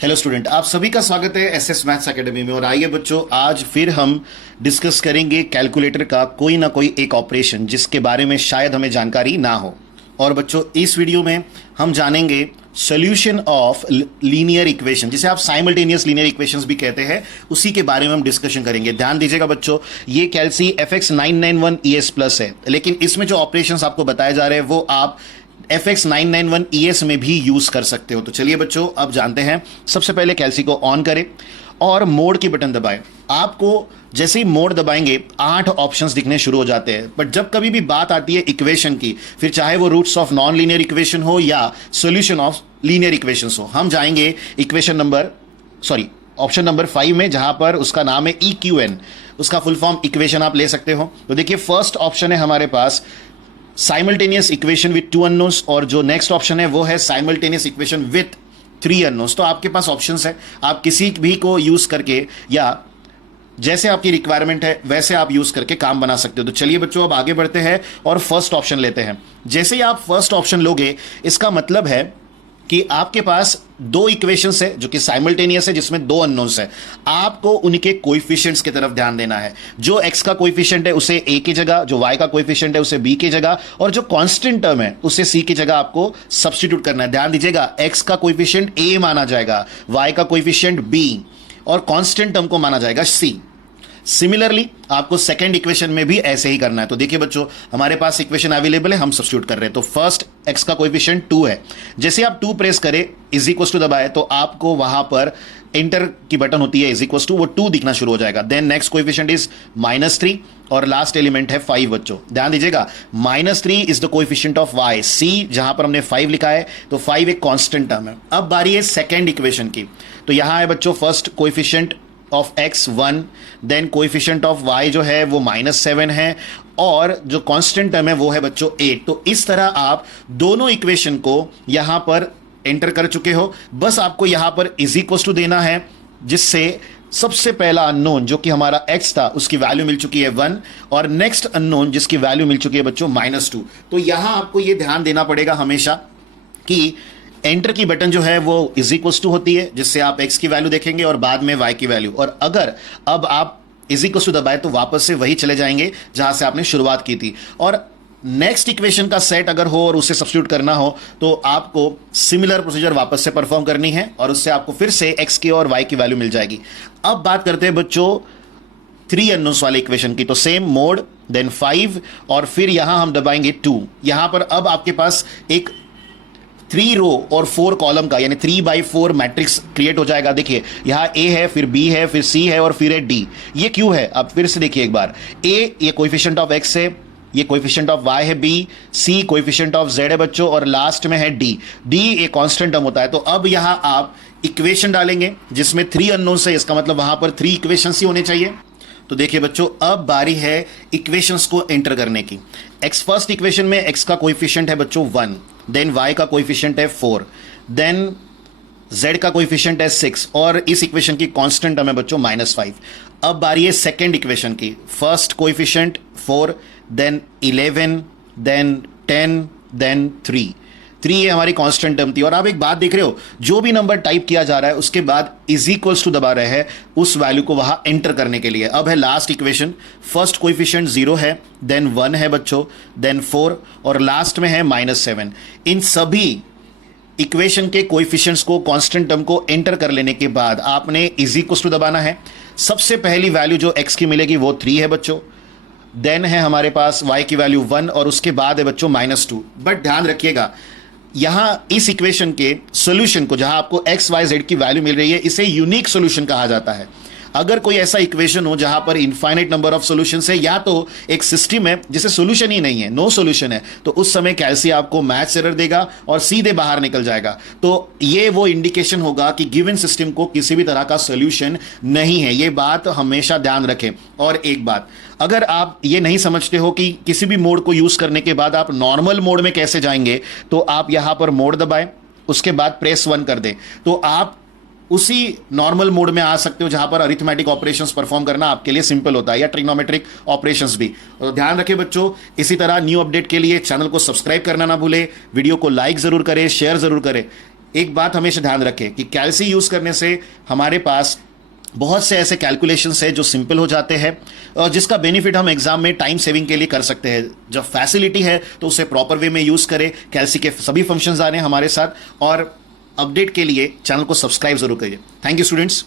Hello student, आप सभी का स्वागत है एसएस मैथ्स एकेडमी में। और आइए बच्चों, आज फिर हम डिस्कस करेंगे कैलकुलेटर का कोई ना कोई एक ऑपरेशन जिसके बारे में शायद हमें जानकारी ना हो। और बच्चों, इस वीडियो में हम जानेंगे सॉल्यूशन ऑफ लीनियर इक्वेशन, जिसे आप साइमल्टेनियस लीनियर इक्वेशंस भी कहते हैं, उसी के बारे में हम डिस्कशन करेंगे। ध्यान दीजिएगा बच्चों, ये कैलसी FX991 ES प्लस है, लेकिन इसमें जो ऑपरेशंस आपको बताए जा रहे हैं वो आप FX991 ES में भी यूज कर सकते हो। तो चलिए बच्चों, अब जानते हैं। सबसे पहले कैलसी को ऑन करें और मोड की बटन दबाएं। आपको जैसे ही मोड दबाएंगे 8 ऑप्शंस दिखने शुरू हो जाते हैं। बट जब कभी भी बात आती है इक्वेशन की, फिर चाहे वो roots of non linear equation हो या सॉल्यूशन ऑफ लीनियर इक्वेशंस हो, हम जाएंगे ऑप्शन नंबर 5 में, जहां पर उसका नाम है EQN। उसका फुल फॉर्म इक्वेशन आप ले सकते हो। तो देखिए, फर्स्ट ऑप्शन है हमारे पास साइमल्टेनियस इक्वेशन विथ 2 अननोन्स, और जो नेक्स्ट ऑप्शन है वो है साइमल्टेनियस इक्वेशन विथ 3 अननोन्स। तो आपके पास ऑप्शंस है, आप किसी भी को यूज करके या जैसे आपकी रिक्वायरमेंट है वैसे आप यूज करके काम बना सकते हो। तो चलिए बच्चों, अब आगे बढ़ते हैं और फर्स्ट ऑप्शन लेते हैं। जैसे ही आप फर्स्ट ऑप्शन लोगे, इसका मतलब है कि आपके पास 2 इक्वेशंस है जो कि साइमल्टेनियस है, जिसमें 2 अननोन्स है। आपको उनके कोएफिशिएंट्स की तरफ ध्यान देना है। जो x का कोएफिशिएंट है उसे a की जगह, जो y का कोएफिशिएंट है उसे b की जगह, और जो कांस्टेंट टर्म है उसे c की जगह आपको सब्स्टिट्यूट करना है। ध्यान दीजिएगा, x का कोएफिशिएंट a माना जाएगा, y का कोएफिशिएंट b, और कांस्टेंट टर्म को माना जाएगा c। सिमिलरली आपको सेकंड इक्वेशन में भी ऐसे ही करना है। तो देखिए बच्चों, हमारे पास इक्वेशन अवेलेबल है, हम सब्स्टिट्यूट कर रहे हैं। तो फर्स्ट x का कोएफिशिएंट 2 है। जैसे आप 2 प्रेस करें, इज इक्वल टू दबाए, तो आपको वहां पर एंटर की बटन होती है, इज इक्वल टू, वो 2 दिखना शुरू हो जाएगा। देन नेक्स्ट कोएफिशिएंट इज -3 और लास्ट एलिमेंट है 5। बच्चों ध्यान दीजिएगा, -3 is the coefficient of y, c जहां पर हमने 5 लिखा है, तो 5 एक कांस्टेंट टर्म है। अब बारी है सेकेंड इक्वेशन की। तो यहां है बच्चों first coefficient of x 1, then coefficient of y जो है वो -7 है, और जो कांस्टेंट टर्म है वो है बच्चों 8। तो इस तरह आप दोनों इक्वेशन को यहां पर एंटर कर चुके हो। बस आपको यहां पर इज इक्वल टू देना है, जिससे सबसे पहला अननोन जो कि हमारा x था उसकी वैल्यू मिल चुकी है 1, और नेक्स्ट अननोन जिसकी वैल्यू मिल चुकी है बच्चों -2। तो यहां आपको यह ध्यान देना पड़ेगा हमेशा कि एंटर की बटन जो है वो इज इक्वल टू होती है, जिससे आप x की वैल्यू देखेंगे और बाद में y की वैल्यू। और अगर अब आप इज इक्वल टू दबाए तो वापस से वही चले जाएंगे जहां से आपने शुरुआत की थी। और नेक्स्ट इक्वेशन का सेट अगर हो और उसे सब्स्टिट्यूट करना हो, तो आपको सिमिलर प्रोसीजर वापस से परफॉर्म करनी है, और उससे आपको फिर से x की और y की वैल्यू मिल जाएगी। अब बात करते हैं बच्चों 3 अननोन्स वाले इक्वेशन की। तो सेम मोड, देन 5, और फिर यहां हम दबाएंगे 2। यहां पर अब आपके पास एक 3 रो और 4 कॉलम का, यानी 3x4 मैट्रिक्स क्रिएट हो जाएगा। देखिए, यहां A है, फिर B है, फिर C है, और फिर है D। ये क्यों है? अब फिर से देखिए एक बार, A ये कोएफिशिएंट ऑफ x है, ये कोएफिशिएंट ऑफ y है B, C coefficient of z है बच्चों, और लास्ट में है D। D ये कांस्टेंट टर्म होता है। तो अब यहां आप इक्वेशन डालेंगे जिसमें 3 अननोन्स है, इसका मतलब वहां पर 3 इक्वेशंस ही होने चाहिए। तो देखिए बच्चों, अब बारी है इक्वेशंस को एंटर करने की। x फर्स्ट इक्वेशन में x का कोएफिशिएंट है बच्चों 1, देन y का कोएफिशिएंट है 4, देन z का कोएफिशिएंट है 6, और इस इक्वेशन की कांस्टेंट टर्म है बच्चों -5। अब बारी है सेकंड इक्वेशन की। First coefficient 4, then 11, then 10, then 3 ये हमारी कांस्टेंट टर्म थी। और आप एक बात देख रहे हो, जो भी नंबर टाइप किया जा रहा है उसके बाद इज इक्वल्स टू दबा रहे हैं उस वैल्यू को वहां एंटर करने के लिए। अब है लास्ट इक्वेशन, फर्स्ट कोएफिशिएंट 0 है, देन 1 है बच्चों, देन 4, और लास्ट में है -7। इन सभी इक्वेशन के कोएफिशिएंट्स को, कांस्टेंट टर्म को एंटर कर लेने के बाद आपने इज इक्वल्स टू दबाना है। सबसे पहली वैल्यू जो x की मिलेगी वो 3 है बच्चों, देन है हमारे पास y की वैल्यू 1, और उसके बाद है बच्चों -2। बट ध्यान रखिएगा, यहां इस इक्वेशन के सॉल्यूशन को, जहां आपको x y z की वैल्यू मिल रही है, इसे यूनिक सॉल्यूशन कहा जाता है। अगर कोई ऐसा इक्वेशन हो जहां पर इनफाइनाइट नंबर ऑफ सॉल्यूशंस है, या तो एक सिस्टम है जिसे सॉल्यूशन ही नहीं है, नो सॉल्यूशन है, तो उस समय कैलसी आपको मैथ्स एरर देगा और सीधे बाहर निकल जाएगा। तो ये वो इंडिकेशन होगा कि गिवन सिस्टम को किसी भी तरह का सॉल्यूशन नहीं है। ये बात हमेशा ध्यान रखें। और एक बात, अगर आप ये नहीं समझते हो कि किसी भी मोड को यूज करने के बाद आप नॉर्मल मोड में कैसे जाएंगे, तो आप यहां पर मोड दबाएं, उसके बाद प्रेस 1 कर दें, तो आप उसी नॉर्मल मोड में आ सकते हो जहां पर अरिथमेटिक ऑपरेशंस परफॉर्म करना आपके लिए सिंपल होता है, या ट्रिग्नोमेट्रिक ऑपरेशंस भी। तो ध्यान रखें बच्चों, इसी तरह न्यू अपडेट के लिए चैनल को सब्सक्राइब करना ना भूले, वीडियो को लाइक जरूर करें, शेयर जरूर करें। एक बात हमेशा ध्यान रखें कि कैल्सी यूज करने से हमारे पास बहुत से ऐसे कैलकुलेशंस है जो सिंपल हो जाते हैं और जिसका बेनिफिट हम एग्जाम में टाइम सेविंग के लिए कर सकते हैं। जब फैसिलिटी है तो उसे प्रॉपर वे में यूज करें। कैल्सी के सभी फंक्शंस आ रहे हैं हमारे साथ, और अपडेट के लिए चैनल को सब्सक्राइब जरूर करिए। Thank you students.